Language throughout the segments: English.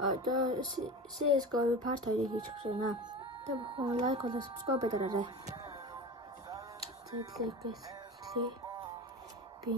одоо CS:GO part 2-ыг хийж өгч байна. Та бүхэн лайк болон subscribe дараарай. Зэдлэгээс хэлээ. Би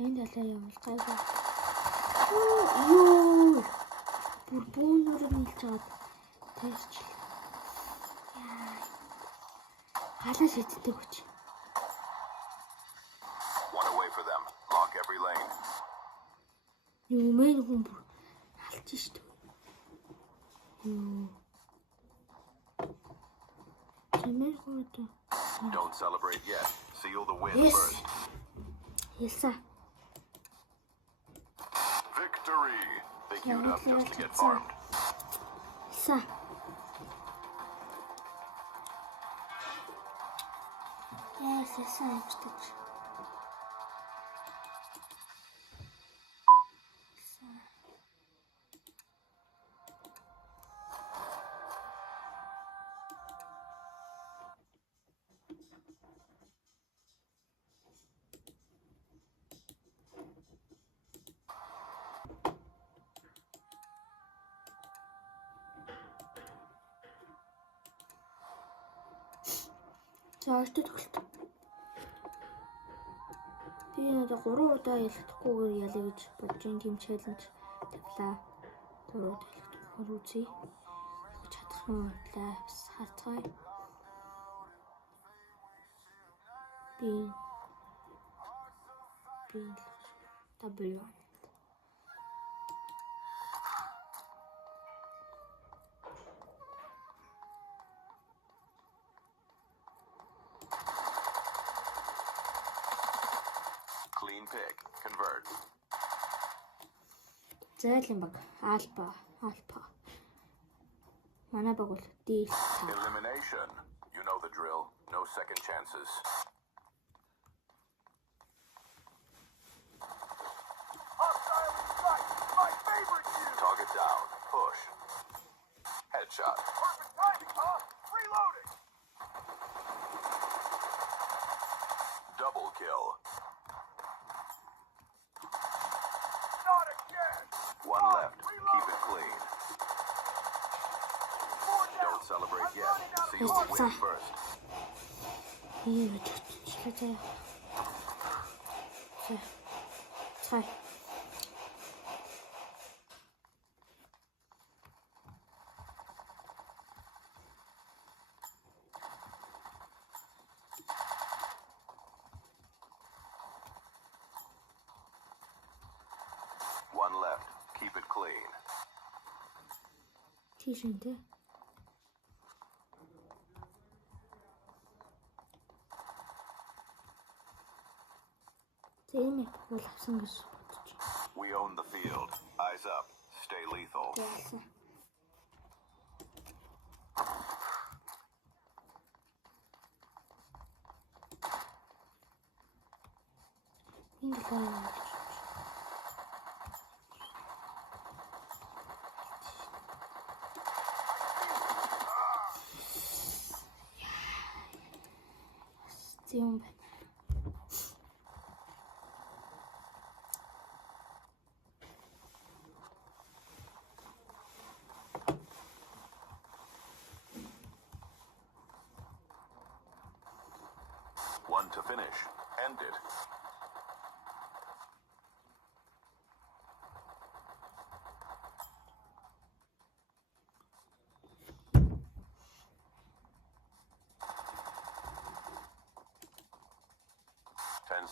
энэ талаар явуулж байгаа. Юу? Бүр бөөнөр нийлж чад. Тасч. Галаа шиддэг үуч. Юу мэн хүн бүр алж штт. Юу. Don't celebrate yet. Seal the win first. Yes. Victory. They queued up just to get farmed. Yes. За өөртөө төгөлт. Би одоо 3 удаа ялахдаггүйгээр ялаа гэж бодож ин тийм челленж тавлаа. 3 удаа ялахдаггүйгээр үзье. Чадах юм болоо хацгаая. Би W. Clean pick. Convert. Зайлан баг. Alpha. Манай баг бол D. Elimination. You know the drill. No second chances. Target down. Push. Headshot. Perfect timing, huh? Reloading. Double kill. Not again. One left. Keep it clean. Don't celebrate yet. Seal the win first. Keep it clean. Тийш юм те. Зэмээ бол авсан гэж бодож байна. We own the field. Eyes up. Stay lethal. Яасан. Энэ л юм байна. One to finish. End it.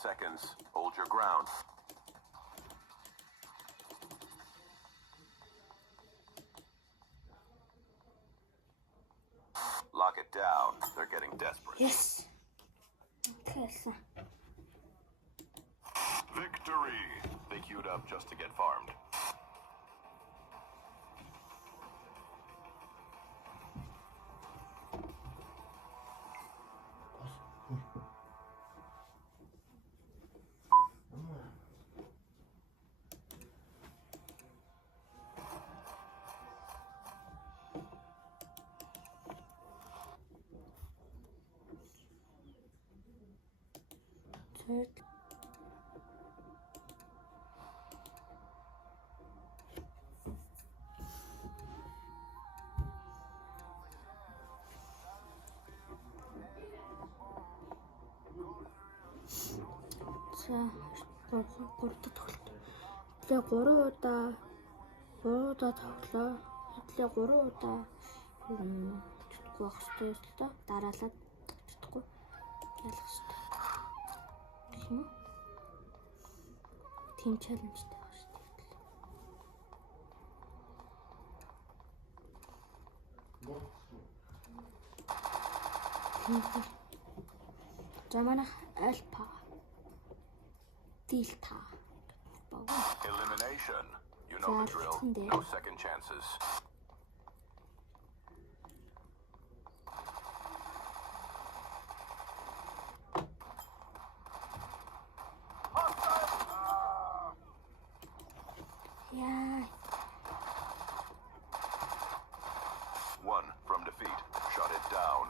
Seconds. Hold your ground. Lock it down. They're getting desperate. Yes. Интересно. Victory! They queued up just to get farmed. Third. За, 3 дахь тоглолт. Тэгээ 3 удаа тоглоо. Тэгээ 3 удаа читгэхгүй байх хэрэгтэй л доо. Дараалаад читгэхгүй ялах хэрэгтэй. Гэх юм уу? Team challenge-тэй байх шүү дээ. За манайх Alpha Delta. Elimination. You know the drill. No second chances. Yeah. One from defeat. Shut it down.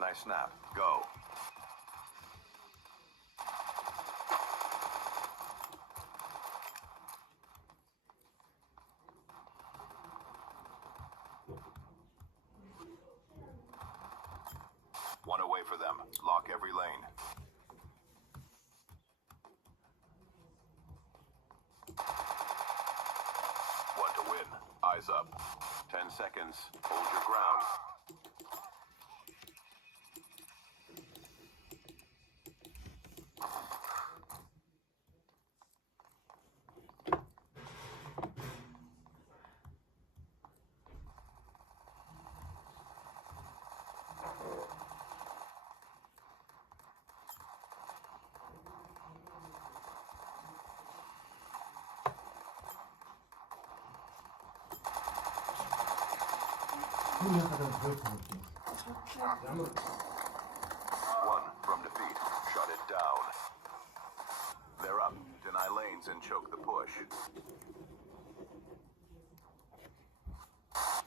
Nice snap. Go. One away for them. Lock every lane. One to win. Eyes up. 10 seconds. Hold your ground. One from defeat. Shut it down. They're up. Deny lanes and choke the push.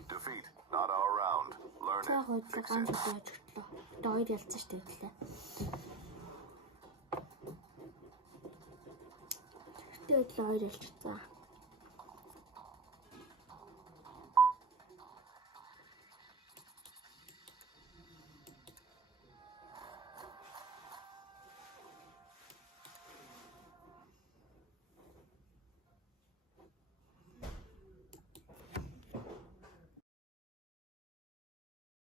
Defeat. Not our round. Learn За it. хойдлоо Fix ганц it. удаа ажиглаа. Одоо хоёр ялцсан шүү дээ гэлээ. Тэгтээ хөдлөө хоёр ялцсан.